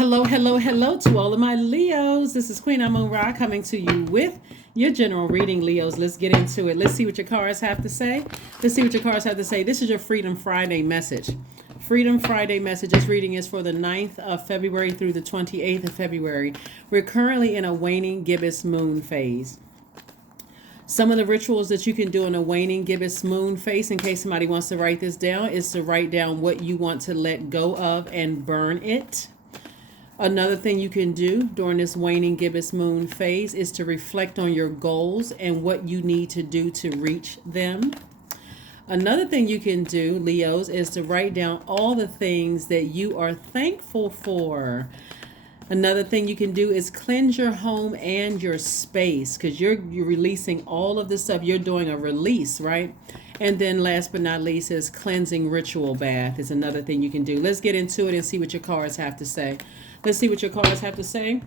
Hello, hello, hello to all of my Leos. This is Queen Amun Ra coming to you with your general reading, Leos. Let's get into it. Let's see what your cards have to say. Let's see what your cards have to say. This is your Freedom Friday message. Freedom Friday message. This reading is for the 9th of February through the 28th of February. We're currently in a waning gibbous moon phase. Some of the rituals that you can do in a waning gibbous moon phase, in case somebody wants to write this down, is to write down what you want to let go of and burn it. Another thing you can do during this waning gibbous moon phase is to reflect on your goals and what you need to do to reach them. Another thing you can do, Leos, is to write down all the things that you are thankful for. Another thing you can do is cleanse your home and your space, because you're releasing all of this stuff. You're doing a release, right? And then last but not least is cleansing ritual bath is another thing you can do. Let's get into it and see what your cards have to say. Let's see what your cards have to say.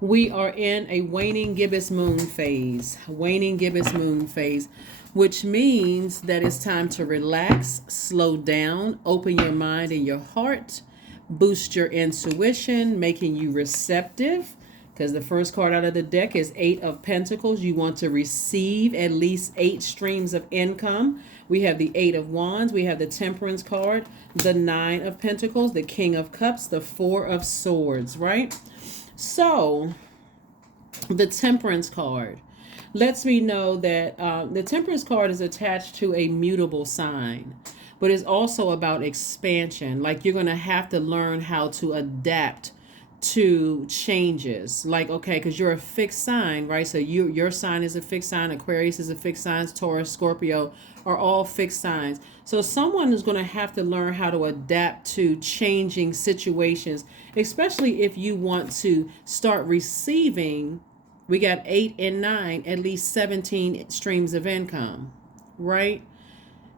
We are in a waning gibbous moon phase. Waning gibbous moon phase, which means that it's time to relax, slow down, open your mind and your heart, boost your intuition, making you receptive. Because the first card out of the deck is 8 of Pentacles. You want to receive at least 8 streams of income. We have the 8 of Wands. We have the Temperance card, the 9 of Pentacles, the King of Cups, the 4 of Swords, right? So the Temperance card lets me know that the Temperance card is attached to a mutable sign, but it's also about expansion. Like you're going to have to learn how to adapt to changes. Like, okay, because you're a fixed sign, right? So your sign is a fixed sign. Aquarius is a fixed sign. Taurus, Scorpio are all fixed signs. So someone is going to have to learn how to adapt to changing situations, especially if you want to start receiving. We got 8 and 9, at least 17 streams of income, right?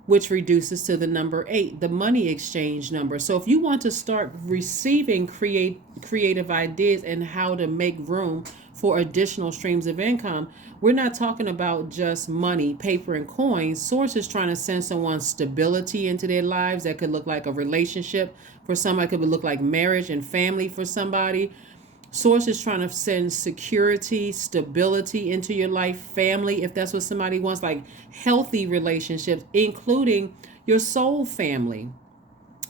Which reduces to the number 8, the money exchange number. So if you want to start receiving creative ideas and how to make room for additional streams of income, we're not talking about just money, paper, and coins. Source is trying to send someone stability into their lives. That could look like a relationship for somebody. It could look like marriage and family for somebody. Source is trying to send security, stability into your life, family, if that's what somebody wants, like healthy relationships, including your soul family.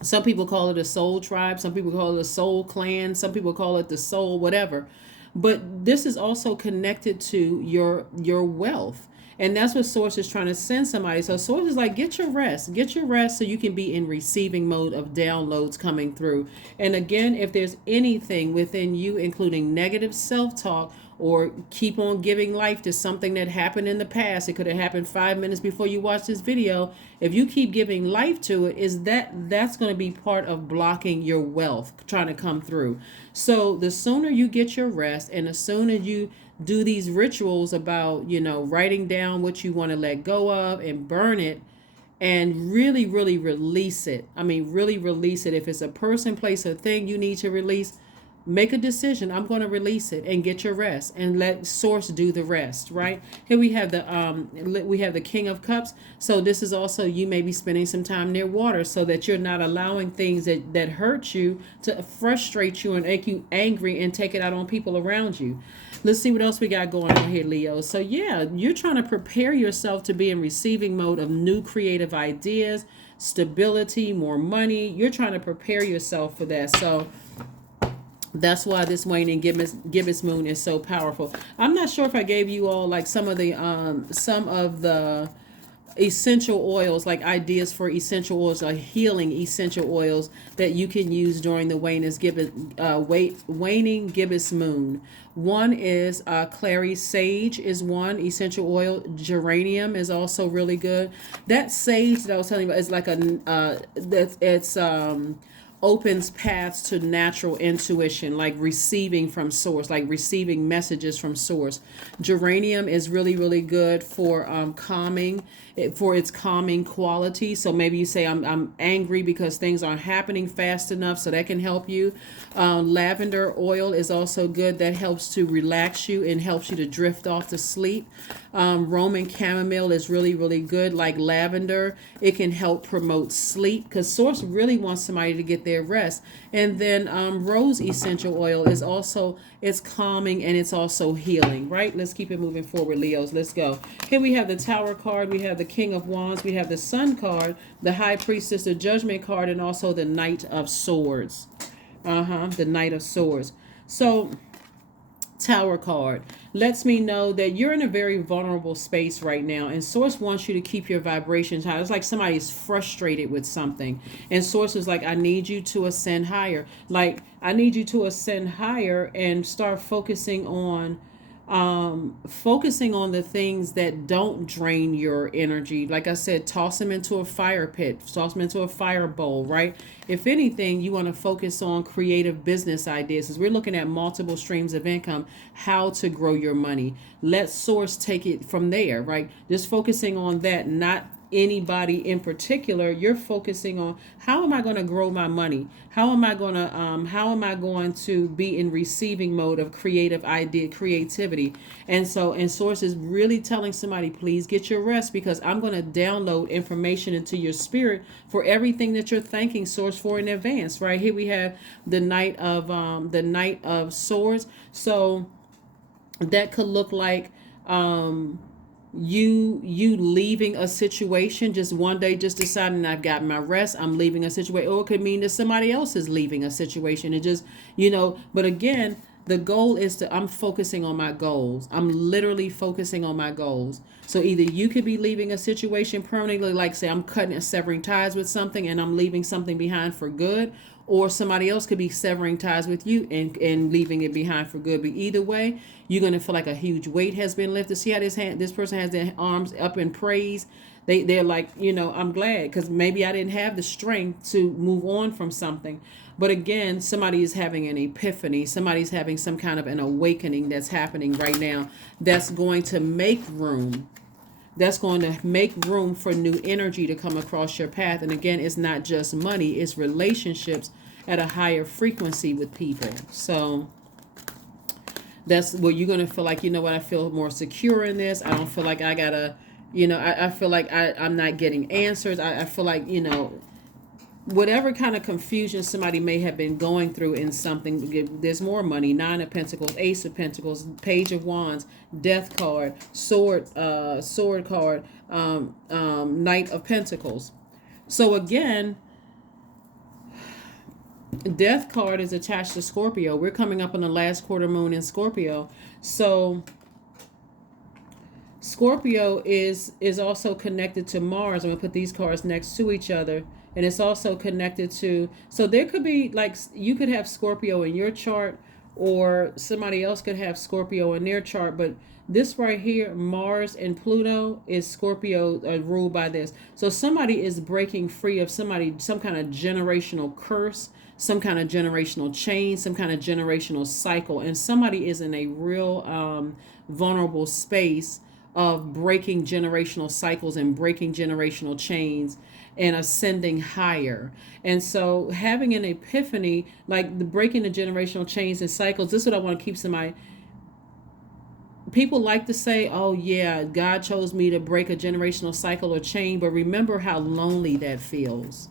Some people call it a soul tribe. Some people call it a soul clan. Some people call it the soul, whatever. But this is also connected to your wealth. And that's what Source is trying to send somebody. So Source is like, get your rest. Get your rest so you can be in receiving mode of downloads coming through. And again, if there's anything within you, including negative self-talk, or keep on giving life to something that happened in the past, it could have happened 5 minutes before you watched this video. If you keep giving life to it, that's going to be part of blocking your wealth trying to come through. So the sooner you get your rest, and the sooner you do these rituals about, writing down what you want to let go of and burn it, and really, really release it. I mean, really release it. If it's a person, place, or thing you need to release, make a decision. I'm going to release it and get your rest and let Source do the rest, right? Here we have the King of Cups. So this is also, you may be spending some time near water so that you're not allowing things that hurt you to frustrate you and make you angry and take it out on people around you. Let's see what else we got going on here, Leo. So yeah, you're trying to prepare yourself to be in receiving mode of new creative ideas, stability, more money. You're trying to prepare yourself for that. So that's why this waning gibbous moon is so powerful. I'm not sure if I gave you all like some of the essential oils, like ideas for essential oils, like healing essential oils that you can use during the waning gibbous moon. One is clary sage is one essential oil. Geranium is also really good. That sage that I was telling you about is like opens paths to natural intuition, like receiving from Source, like receiving messages from Source. Geranium is really, really good for calming, for its calming quality. So maybe you say, I'm angry because things aren't happening fast enough, so that can help you. Lavender oil is also good. That helps to relax you and helps you to drift off to sleep. Roman chamomile is really, really good. Like lavender, it can help promote sleep, because Source really wants somebody to get their their rest. And then rose essential oil is also, it's calming and it's also healing, right? Let's keep it moving forward, Leos. Let's go. Here we have the Tower card, we have the King of Wands, we have the Sun card, the High Priestess, the Judgment card, and also the Knight of Swords. The Knight of Swords. So Tower card lets me know that you're in a very vulnerable space right now, and Source wants you to keep your vibrations high. It's like somebody's frustrated with something, and Source is like, I need you to ascend higher. Like, I need you to ascend higher and start focusing on the things that don't drain your energy. Like I said, toss them into a fire pit, toss them into a fire bowl, right? If anything, you want to focus on creative business ideas, because we're looking at multiple streams of income, how to grow your money. Let Source take it from there, right? Just focusing on that, not anybody in particular. You're focusing on, how am I going to grow my money? How am I going to be in receiving mode of creativity? And Source is really telling somebody, please get your rest, because I'm going to download information into your spirit for everything that you're thanking Source for in advance. Right here we have the Knight of Swords. So that could look like you leaving a situation, just one day just deciding, I've got my rest, I'm leaving a situation. Or it could mean that somebody else is leaving a situation, and just, but again, the goal is I'm focusing on my goals. I'm literally focusing on my goals. So either you could be leaving a situation permanently, like say I'm severing ties with something and I'm leaving something behind for good, or somebody else could be severing ties with you and leaving it behind for good. But either way, you're going to feel like a huge weight has been lifted. See how this person has their arms up in praise. They're like, I'm glad, because maybe I didn't have the strength to move on from something. But again, somebody is having an epiphany. Somebody's having some kind of an awakening that's happening right now, that's going to make room. That's going to make room for new energy to come across your path. And again, it's not just money, it's relationships at a higher frequency with people. So that's what you're going to feel like, I feel more secure in this. I don't feel like I gotta, I feel like I'm not getting answers. I feel like, whatever kind of confusion somebody may have been going through in something, there's more money. 9 of Pentacles, Ace of Pentacles, Page of Wands, Death card, sword card, Knight of Pentacles. So again, Death card is attached to Scorpio. We're coming up on the last quarter moon in Scorpio. So Scorpio is also connected to Mars. I'm going to put these cards next to each other. And it's also connected to, so there could be like, you could have Scorpio in your chart, or somebody else could have Scorpio in their chart. But this right here, Mars and Pluto, is Scorpio ruled by this. So somebody is breaking free of some kind of generational curse, some kind of generational chain, some kind of generational cycle. And somebody is in a real vulnerable space of breaking generational cycles and breaking generational chains and ascending higher. And so having an epiphany, like the breaking the generational chains and cycles, this is what I want to keep somebody. People like to say, oh yeah, God chose me to break a generational cycle or chain, but remember how lonely that feels.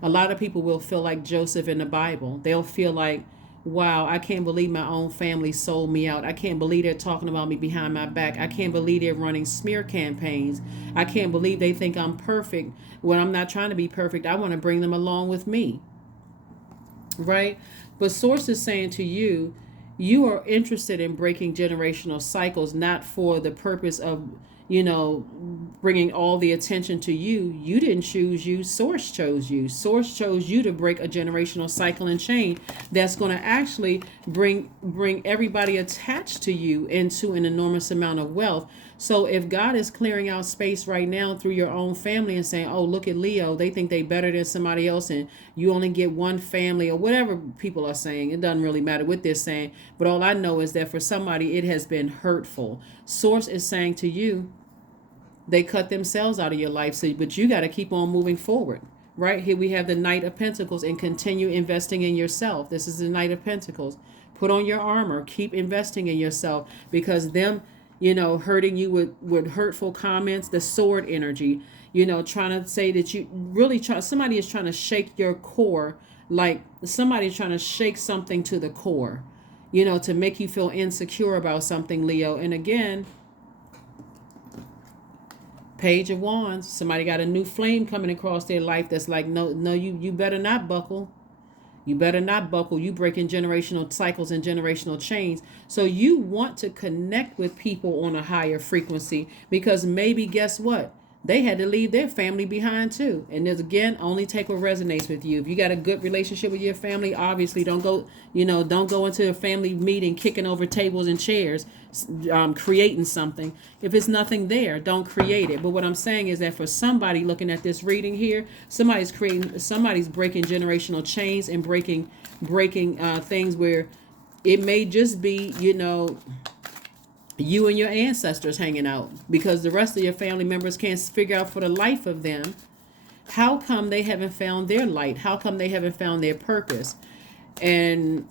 A lot of people will feel like Joseph in the Bible. They'll feel like, wow, I can't believe my own family sold me out. I can't believe they're talking about me behind my back. I can't believe they're running smear campaigns. I can't believe they think I'm perfect when I'm not trying to be perfect. I want to bring them along with me. Right? But Source is saying to you, you are interested in breaking generational cycles, not for the purpose of, bringing all the attention to you. You didn't choose you. Source chose you. Source chose you to break a generational cycle and chain that's going to actually bring everybody attached to you into an enormous amount of wealth. So if God is clearing out space right now through your own family and saying, oh, look at Leo, they think they better than somebody else, and you only get one family, or whatever people are saying, it doesn't really matter what they're saying. But all I know is that for somebody, it has been hurtful. Source is saying to you, they cut themselves out of your life, but you got to keep on moving forward. Right here we have the Knight of Pentacles, and continue investing in yourself. This is the Knight of Pentacles. Put on your armor. Keep investing in yourself, because them, hurting you with hurtful comments, the sword energy, trying to say that you really somebody is trying to shake your core like somebody's trying to shake something to the core, you know, to make you feel insecure about something, Leo. And again, Page of Wands, somebody got a new flame coming across their life that's like, no, no, you better not buckle. You better not buckle. You breaking generational cycles and generational chains. So you want to connect with people on a higher frequency, because maybe, guess what? They had to leave their family behind too. And there's, again, only take what resonates with you. If you got a good relationship with your family, obviously don't go, don't go into a family meeting kicking over tables and chairs, creating something. If it's nothing there, don't create it. But what I'm saying is that for somebody looking at this reading here, somebody's breaking generational chains and breaking things where it may just be, you and your ancestors hanging out, because the rest of your family members can't figure out for the life of them how come they haven't found their light, how come they haven't found their purpose. And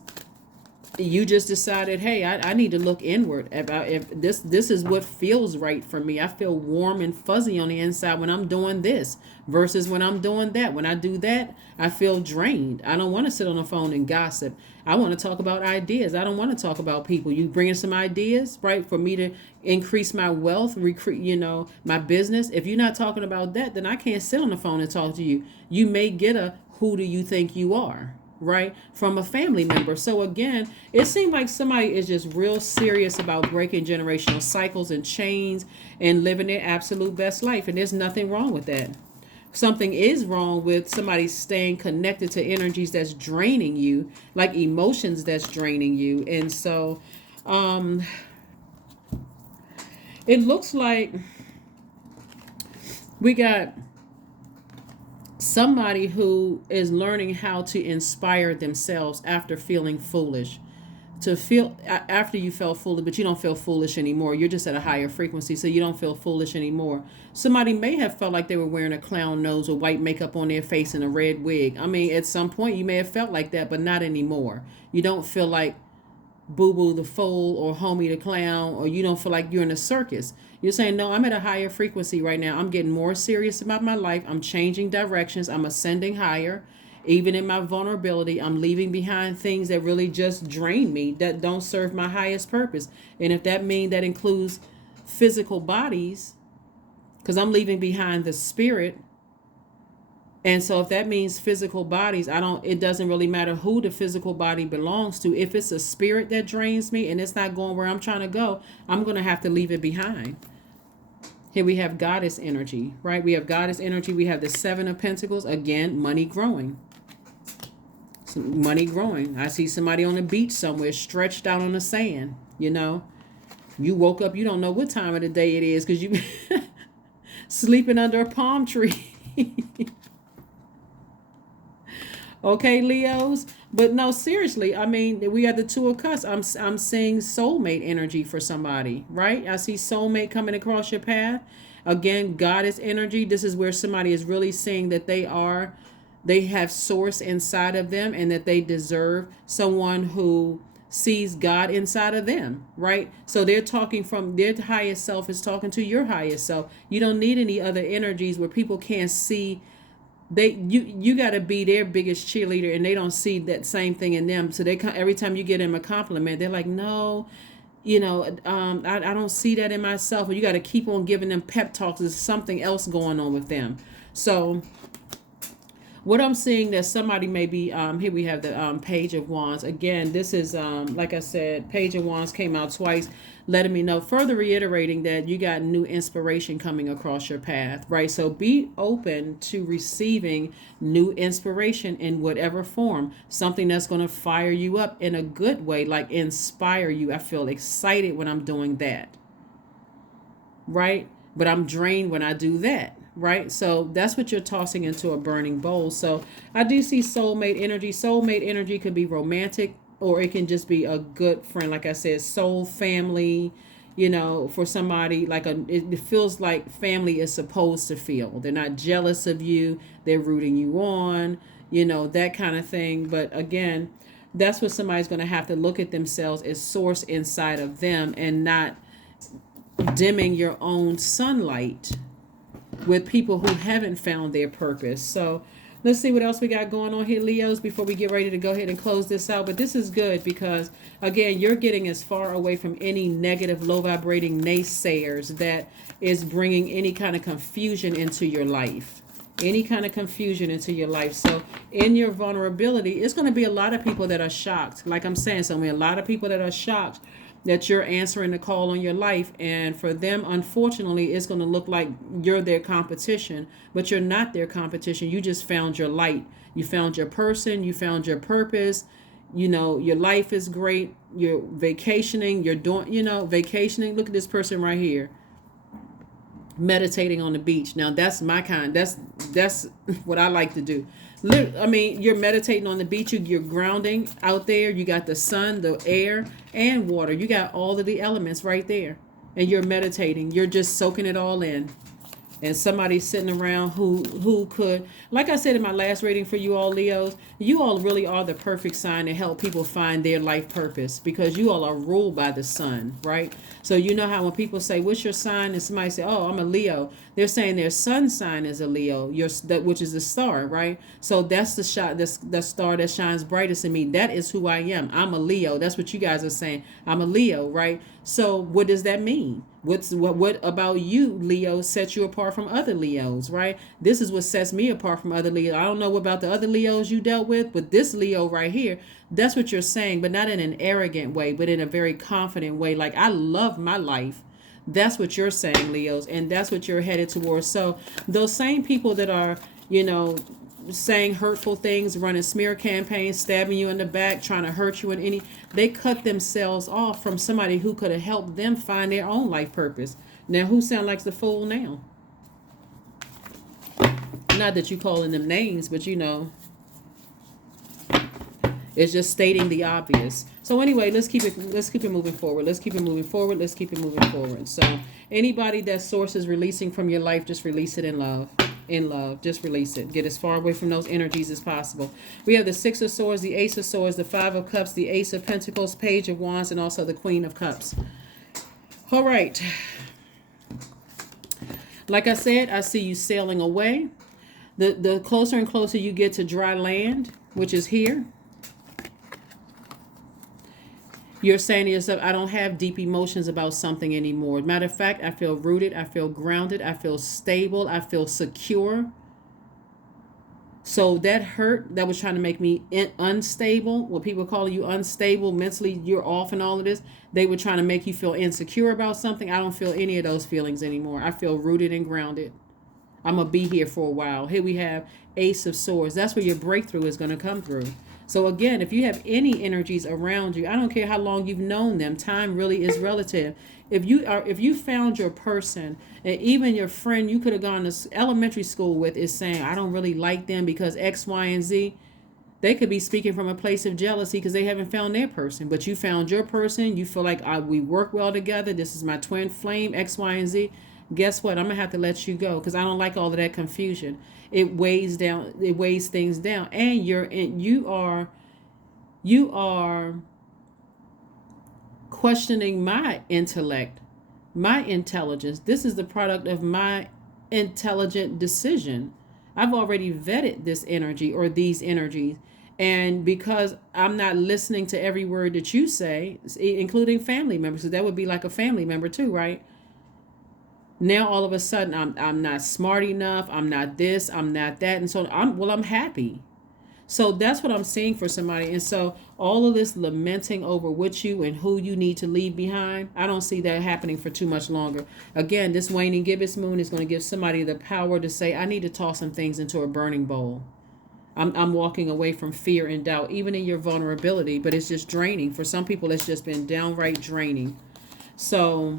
you just decided, hey, I need to look inward about if this is what feels right for me. I feel warm and fuzzy on the inside when I'm doing this versus when I'm doing that. When I do that, I feel drained. I don't want to sit on the phone and gossip. I want to talk about ideas. I don't want to talk about people. You bringing some ideas, right, for me to increase my wealth, recruit, my business. If you're not talking about that, then I can't sit on the phone and talk to you. You may get a who do you think you are, right, from a family member. So again, it seems like somebody is just real serious about breaking generational cycles and chains and living their absolute best life. And there's nothing wrong with that. Something is wrong with somebody staying connected to energies that's draining you, like emotions that's draining you. And so it looks like we got somebody who is learning how to inspire themselves after feeling foolish. To feel after you felt foolish, but you don't feel foolish anymore. You're just at a higher frequency, so you don't feel foolish anymore. Somebody may have felt like they were wearing a clown nose or white makeup on their face and a red wig. I mean, at some point you may have felt like that, but not anymore. You don't feel like Boo Boo the Fool or Homie the Clown, or you don't feel like you're in a circus. You're saying, no, I'm at a higher frequency right now. I'm getting more serious about my life. I'm changing directions. I'm ascending higher. Even in my vulnerability, I'm leaving behind things that really just drain me, that don't serve my highest purpose. And if that means that includes physical bodies, because I'm leaving behind the spirit. And so if that means physical bodies, it doesn't really matter who the physical body belongs to. If it's a spirit that drains me and it's not going where I'm trying to go, I'm going to have to leave it behind. Here we have goddess energy, right? We have goddess energy. We have the Seven of Pentacles. Again, money growing. Money growing. I see somebody on the beach somewhere stretched out on the sand. You woke up, you don't know what time of the day it is because you sleeping under a palm tree. Okay, Leos. But no, seriously, I mean, we got the Two of Cups. I'm seeing soulmate energy for somebody, right? I see soulmate coming across your path. Again, goddess energy. This is where somebody is really seeing that they have source inside of them and that they deserve someone who sees God inside of them, right? So they're talking from their highest self is talking to your highest self. You don't need any other energies where people can't see. You got to be their biggest cheerleader and they don't see that same thing in them. So every time you get them a compliment, they're like, no, I don't see that in myself. And you got to keep on giving them pep talks. There's something else going on with them. So what I'm seeing that somebody may be, here we have the Page of Wands. Again, this is, like I said, Page of Wands came out twice, letting me know, further reiterating that you got new inspiration coming across your path, right? So be open to receiving new inspiration in whatever form, something that's going to fire you up in a good way, like inspire you. I feel excited when I'm doing that, right? But I'm drained when I do that. Right? So that's what you're tossing into a burning bowl. So I do see soulmate energy. Soulmate energy could be romantic or it can just be a good friend. Like I said, soul family, for somebody it feels like family is supposed to feel. They're not jealous of you. They're rooting you on, that kind of thing. But again, that's what somebody's going to have to look at themselves as source inside of them and not dimming your own sunlight with people who haven't found their purpose. So Let's see what else we got going on here, Leos, before we get ready to go ahead and close this out. But this is good because, again, you're getting as far away from any negative, low vibrating naysayers that is bringing any kind of confusion into your life. Any kind of confusion into your life. So in your vulnerability, it's going to be a lot of people that are shocked. Like I'm saying, so a lot of people that are shocked that you're answering the call on your life, and for them, unfortunately, it's going to look like you're their competition, but you're not their competition. You just found your light. You found your person. You found your purpose. You know, your life is great. You're vacationing. You're doing, vacationing. Look at this person right here, meditating on the beach. Now that's my kind. That's what I like to do. I mean, you're meditating on the beach. You're grounding out there. You got the sun, the air, and water. You got all of the elements right there. And you're meditating. You're just soaking it all in. And somebody's sitting around who could, like I said in my last reading for you all, Leos, you all really are the perfect sign to help people find their life purpose, because you all are ruled by the sun, right? So you know how when people say, what's your sign? And somebody say, oh, I'm a Leo. They're saying their sun sign is a Leo, which is the star, right? So that's the star that shines brightest in me. That is who I am. I'm a Leo. That's what you guys are saying. I'm a Leo, right? So what does that mean? What about you, Leo, sets you apart from other Leos, right? This is what sets me apart from other Leos. I don't know about the other Leos you dealt with, but this Leo right here, that's what you're saying, but not in an arrogant way, but in a very confident way. Like, I love my life. That's what you're saying, Leos, and that's what you're headed towards. So those same people that are, saying hurtful things, running smear campaigns, stabbing you in the back, trying to hurt you they cut themselves off from somebody who could have helped them find their own life purpose. Now, who sound like the fool now? Not that you calling them names, but it's just stating the obvious. So anyway, let's keep it moving forward. Let's keep it moving forward. Let's keep it moving forward. So anybody that source is releasing from your life, just release it in love. In love, just release it. Get as far away from those energies as possible. We have the Six of Swords, the Ace of Swords, the Five of Cups, the Ace of Pentacles, Page of Wands, and also the Queen of Cups. All right. Like I said, I see you sailing away. The closer and closer you get to dry land, which is here, you're saying to yourself, I don't have deep emotions about something anymore. Matter of fact, I feel rooted, I feel grounded, I feel stable, I feel secure. So that hurt that was trying to make me unstable, what people call you unstable, mentally you're off and all of this, they were trying to make you feel insecure about something. I don't feel any of those feelings anymore. I feel rooted and grounded. I'm going to be here for a while. Here we have Ace of Swords. That's where your breakthrough is going to come through. So again, if you have any energies around you, I don't care how long you've known them, time really is relative. If you found your person, and even your friend you could have gone to elementary school with is saying, I don't really like them because X, Y, and Z, they could be speaking from a place of jealousy because they haven't found their person. But you found your person. You feel like we work well together. This is my twin flame, X, Y, and Z. Guess what? I'm going to have to let you go because I don't like all of that confusion. It weighs things down. And you are questioning my intellect, my intelligence. This is the product of my intelligent decision. I've already vetted this energy or these energies. And because I'm not listening to every word that you say, including family members, so that would be like a family member too, right? Now all of a sudden I'm not smart enough, I'm not this, I'm not that, and so I'm happy. So that's what I'm seeing for somebody. And so all of this lamenting over what you and who you need to leave behind, I don't see that happening for too much longer. Again, this waning gibbous moon is going to give somebody the power to say, I need to toss some things into a burning bowl. I'm walking away from fear and doubt, even in your vulnerability, but it's just draining. For some people, it's just been downright draining. So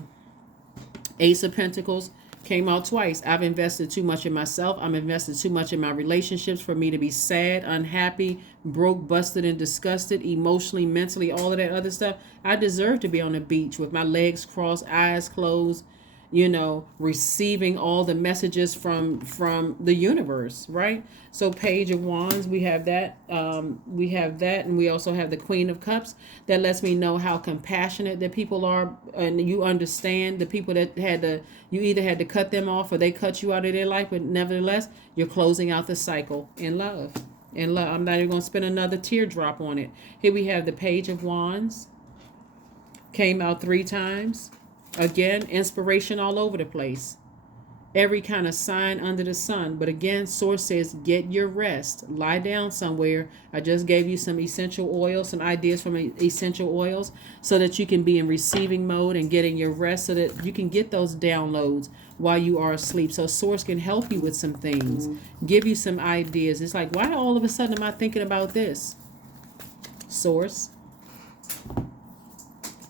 Ace of Pentacles came out twice. I've invested too much in myself. I'm invested too much in my relationships for me to be sad, unhappy, broke, busted, and disgusted, emotionally, mentally, all of that other stuff. I deserve to be on the beach with my legs crossed, eyes closed, receiving all the messages from the universe, right? So Page of Wands, we have that. And we also have the Queen of Cups. That lets me know how compassionate that people are, and you understand the people that you either had to cut them off or they cut you out of their life, but nevertheless, you're closing out the cycle in love. I'm not even going to spend another teardrop on it. Here we have the Page of Wands. Came out 3 times. Again, inspiration all over the place. Every kind of sign under the sun. But again, Source says, get your rest. Lie down somewhere. I just gave you some essential oils, some ideas from essential oils, so that you can be in receiving mode and getting your rest, so that you can get those downloads while you are asleep. So Source can help you with some things, give you some ideas. It's like, why all of a sudden am I thinking about this? Source.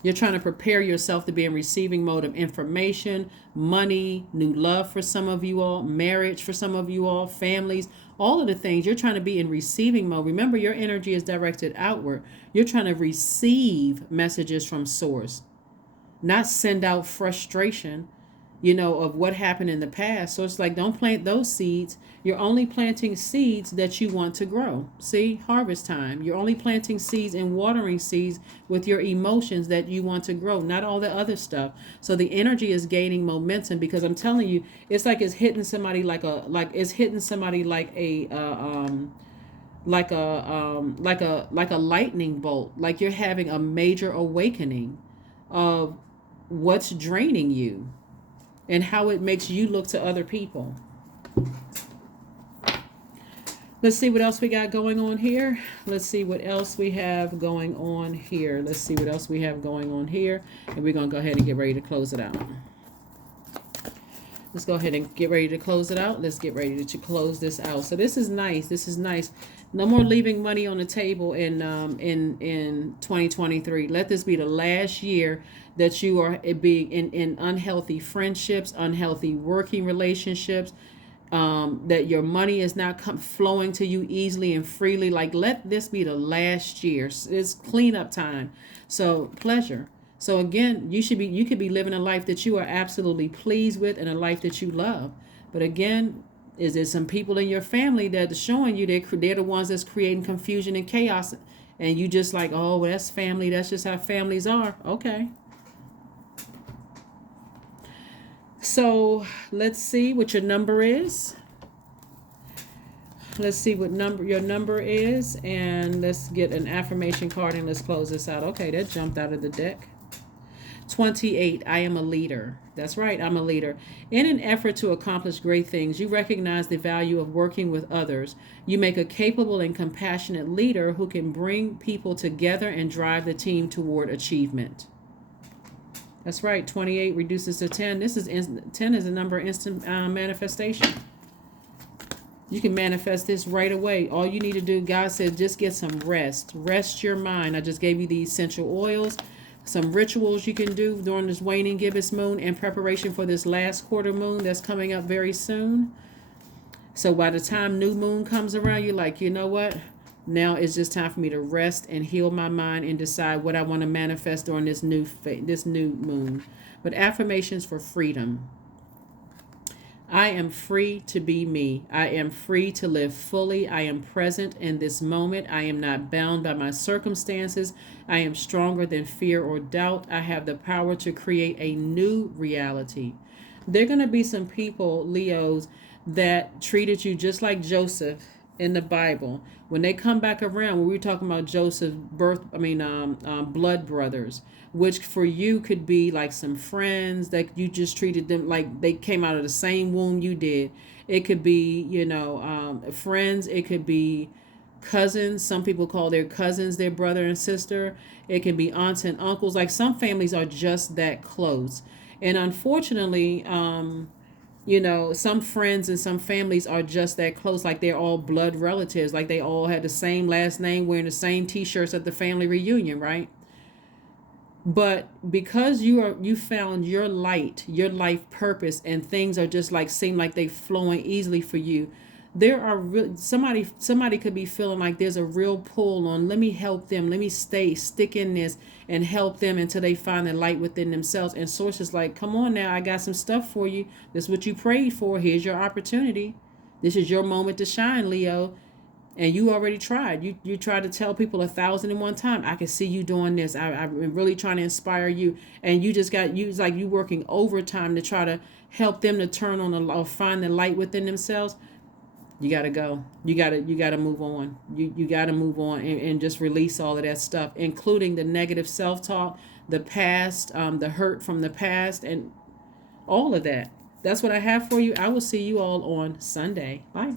You're trying to prepare yourself to be in receiving mode of information, money, new love for some of you all, marriage for some of you all, families, all of the things. You're trying to be in receiving mode. Remember, your energy is directed outward. You're trying to receive messages from Source, not send out frustration, of what happened in the past. So it's like, don't plant those seeds. You're only planting seeds that you want to grow. See, harvest time. You're only planting seeds and watering seeds with your emotions that you want to grow, not all the other stuff. So the energy is gaining momentum, because I'm telling you, it's like it's hitting somebody like a lightning bolt. Like you're having a major awakening of what's draining you and how it makes you look to other people. Let's see what else we got going on here. Let's see what else we have going on here. And we're going to go ahead and get ready to close it out. Let's go ahead and get ready to close it out. Let's get ready to close this out. So this is nice. No more leaving money on the table in 2023. Let this be the last year that you are being in unhealthy friendships, unhealthy working relationships, that your money is not flowing to you easily and freely. Like, let this be the last year. It's cleanup time. So pleasure. So again, you could be living a life that you are absolutely pleased with and a life that you love. But again, is there some people in your family that are showing you they're the ones that's creating confusion and chaos, and you just like, oh, well, that's family. That's just how families are. Okay. So let's see what your number is. Let's see what your number is, and let's get an affirmation card and let's close this out. Okay, that jumped out of the deck. 28, I am a leader. That's right, I'm a leader. In an effort to accomplish great things, you recognize the value of working with others. You make a capable and compassionate leader who can bring people together and drive the team toward achievement. That's right, 28 reduces to 10. 10 is a number of instant manifestation. You can manifest this right away. All you need to do, God said, just get some rest. Rest your mind. I just gave you the essential oils. Some rituals you can do during this waning gibbous moon in preparation for this last quarter moon that's coming up very soon. So by the time new moon comes around, you're like, you know what? Now it's just time for me to rest and heal my mind and decide what I want to manifest during this new moon. But affirmations for freedom. I am free to be me. I am free to live fully. I am present in this moment. I am not bound by my circumstances. I am stronger than fear or doubt. I have the power to create a new reality. There are going to be some people, Leos, that treated you just like Joseph in the Bible. When they come back around, when we were talking about Joseph's blood brothers, which for you could be like some friends that you just treated them like they came out of the same womb you did. It could be, friends. It could be cousins. Some people call their cousins their brother and sister. It can be aunts and uncles. Like some families are just that close. And unfortunately, some friends and some families are just that close, like they're all blood relatives, like they all had the same last name, wearing the same t-shirts at the family reunion, right? But because you found your light, your life purpose, and things are just like seem like they flowing easily for you, there are somebody could be feeling like there's a real pull on, let me help them, let me stick in this and help them until they find the light within themselves. And source is like, come on now, I got some stuff for you. This is what you prayed for. Here's your opportunity. This is your moment to shine, Leo. And you already tried. You tried to tell people 1,001 times, I can see you doing this. I'm really trying to inspire you. And you just got, it's like you working overtime to try to help them to turn on or find the light within themselves. You gotta go. You gotta move on. You gotta move on and just release all of that stuff, including the negative self-talk, the past, the hurt from the past, and all of that. That's what I have for you. I will see you all on Sunday. Bye.